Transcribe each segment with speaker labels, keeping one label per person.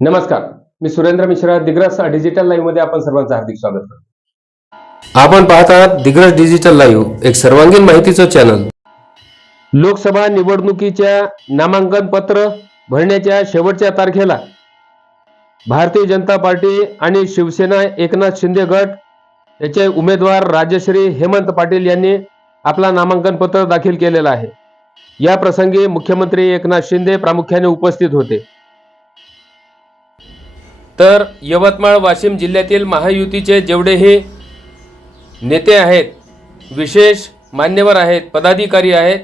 Speaker 1: नमस्कार. मी सुरेंद्र मिश्रा दिग्रस डिजिटल लाईव्हमध्ये आपण सर्वांचं हार्दिक स्वागत करतो. आपण पाहत आहात दिग्रस डिजिटल लाईव्ह एक सर्वांगीण माहितीचं चॅनल लोकसभा निवडणुकीच्या नामांकन पत्र भरण्याच्या शेवटच्या तारखेला भारतीय जनता पार्टी आणि शिवसेना एकनाथ शिंदे गट याचे उमेदवार राजश्री हेमंत पाटील यांनी आपला नामांकन पत्र दाखल केलेलं आहे. या प्रसंगी मुख्यमंत्री एकनाथ शिंदे प्रामुख्याने उपस्थित होते. तर यवतमाळ वाशिम जिल्ह्यातील महायुतीचे जेवढेही नेते आहेत विशेष मान्यवर आहेत पदाधिकारी आहेत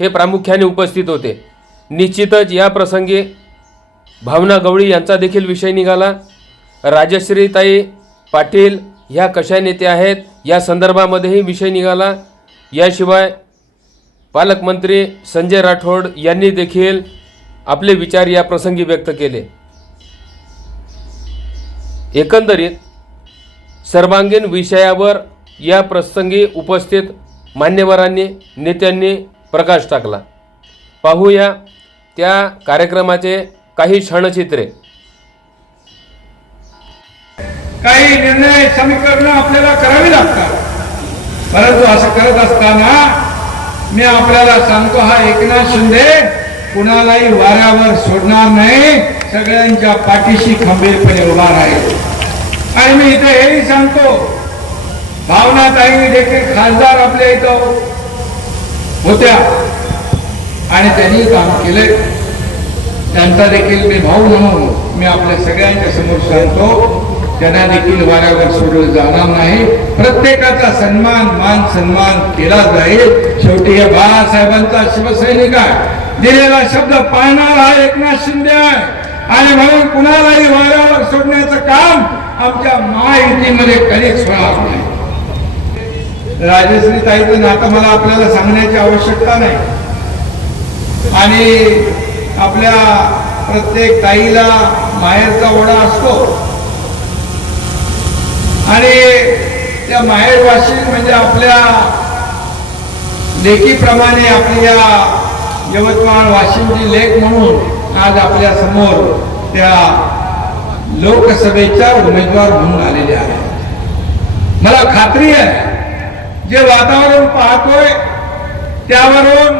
Speaker 1: हे प्रामुख्याने उपस्थित होते. निश्चितच या प्रसंगी भावना गवळी यांचा देखील विषय निघाला. राजश्रीताई पाटील ह्या कशा नेत्या आहेत या संदर्भामध्येही विषय निघाला. याशिवाय पालकमंत्री संजय राठोड यांनी देखील आपले विचार या प्रसंगी व्यक्त केले. एकंदरीत सर्वांगीण विषयावर या प्रसंगी उपस्थित मान्यवरांनी नेत्यांनी प्रकाश टाकला. पाहूया त्या कार्यक्रमाचे काही क्षणचित्रे
Speaker 2: काही निर्णय समीकरण आपल्याला करावी लागतात. परंतु असं करत असताना मी आपल्याला सांगतो हा एकनाथ शिंदे कुणालाही वाऱ्यावर सोडणार नाही. सगळ्यांच्या पाठीशी खंबीरपणे उभा राहील. आणि मी इथे हेही सांगतो भावनाताई देखील खासदार आपल्या इथं होत्या. आणि त्यांनी काम केले. त्यांचा देखील मी भाऊ म्हणून मी आपल्या सगळ्यांच्या समोर सांगतो. त्यांना देखील वाऱ्यावर सोडलं जाणार नाही. प्रत्येकाचा सन्मान मान सन्मान केला जाईल. शेवटी हे बाळासाहेबांचा शिवसैनिक आहे. दिलेला शब्द पाळणार हा एकनाथ शिंदे आहे. आणि म्हणून कुणालाही वाऱ्यावर सोडण्याचं काम आमच्या महायुतीमध्ये कधीच होणार नाही. राजश्री ताईचं नातं मला आपल्याला सांगण्याची आवश्यकता नाही. आणि आपल्या प्रत्येक ताईला माहेरचा ओढा असतो. आणि त्या माहेरवाशी म्हणजे आपल्या लेखीप्रमाणे आपल्या यवतमाळ वाशिमची लेख म्हणून आज आपल्यासमोर त्या लोकसभेच्या उमेदवार म्हणून आलेले आहेत. मला खात्री आहे जे वातावरण पाहतोय त्यावरून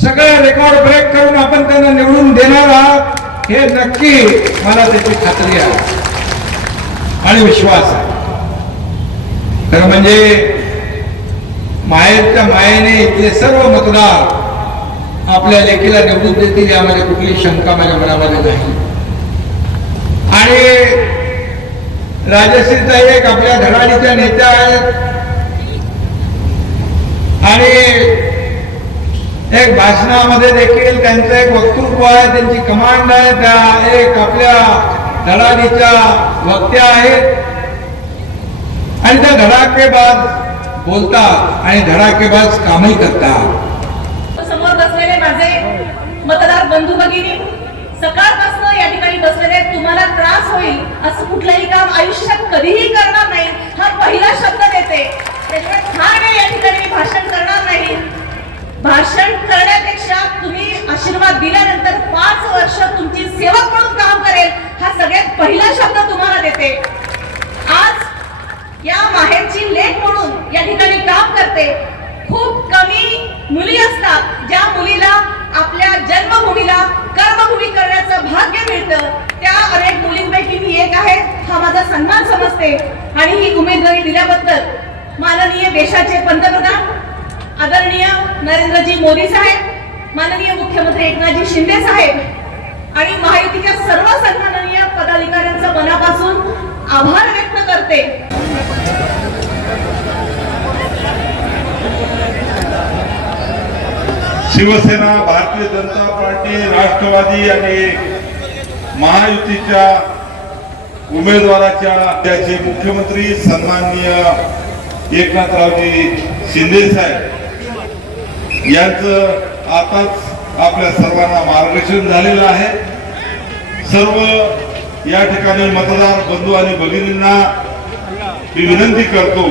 Speaker 2: सगळं रेकॉर्ड ब्रेक करून आपण त्यांना निवडून देणार आहात हे नक्की मला त्याची खात्री आहे. आणि विश्वास तर म्हणजे मायेच्या मायेने इथले सर्व मतदार आपल्या लेखीला निवडून देतील यामध्ये कुठली शंका माझ्या मनामध्ये नाही. आणि राजश्रीचा एक आपल्या धडाडीच्या नेत्या आहेत आणि एक भाषणामध्ये देखील त्यांचं एक वक्तृत्व आहे त्यांची कमांड आहे त्या एक आपल्या धडाडीच्या वक्त्या आहेत. आणि त्या धडाकेबाज बोलतात आणि धडाकेबाज कामही करतात.
Speaker 3: समोर बसलेले माझे मतदार बंधू भगिनी सकाळपासून या ठिकाणी बसलेले तुम्हाला त्रास होईल असं कुठलंही काम आयुष्यात कधीही करणार नाही. हा पहिला शब्द देते. त्याच्यामुळे ठाणे या ठिकाणी भाषण करणार नाही. भाषण करण्यापेक्षा तुम्ही आशीर्वाद दिल्यानंतर पाच वर्ष तुमची सेवक म्हणून काम करेल हा सगळ्यात पहिला शब्द तुम्हाला देते. आज या माहेरची लेख म्हणून या ठिकाणी काम करते. खूप कमी मुली असतात ज्या मुलीला आपल्या जन्मभूमीला कर्मभूमी करण्याचं भाग्य मिळतं. त्या अनेक मुलींपैकी मी एक आहे हा माझा सन्मान समजते. आणि ही उमेदवारी दिल्याबद्दल माननीय देशाचे पंतप्रधान आदरणीय नरेंद्रजी मोदी साहेब माननीय मुख्यमंत्री एकनाथजी शिंदे साहेब आणि महायुतीच्या सर्व सन्माननीय पदाधिकाऱ्यांचं मनापासून आभार व्यक्त करते.
Speaker 4: शिवसेना भारतीय जनता पार्टी राष्ट्रवादी आणि महायुतीच्या उमेदवाराच्या त्याचे मुख्यमंत्री सन्माननीय एकनाथरावजी शिंदे साहेब यांचं आताच आपल्या सर्वांना मार्गदर्शन झालेलं आहे. सर्व या ठिकाणी मतदार बंधू आणि भगिनींना मी विनंती करतो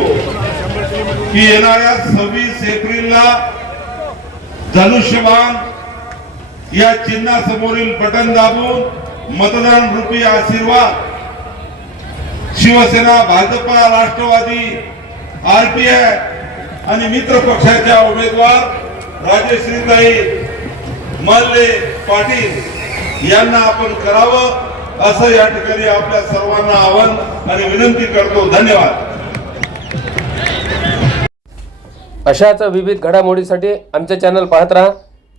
Speaker 4: की येणाऱ्या सव्वीस एप्रिलला धनुष्यबाण या चिन्हासमोरील बटन दाबून मतदान रूपी आशीर्वाद शिवसेना भाजपा राष्ट्रवादी आरपीआय आणि मित्र पक्षाच्या उमेदवार राजश्रीताई मल्ले पाटील यांना आपण करावं असं या ठिकाणी आपल्या सर्वांना आवाहन आणि विनंती करतो. धन्यवाद.
Speaker 5: अशाच विविध घडामोडीसाठी आमचे चॅनल पाहत राहा.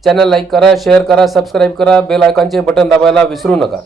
Speaker 5: चॅनल लाईक करा शेअर करा सबस्क्राईब करा बेल आयकॉनचे बटन दाबायला विसरू नका.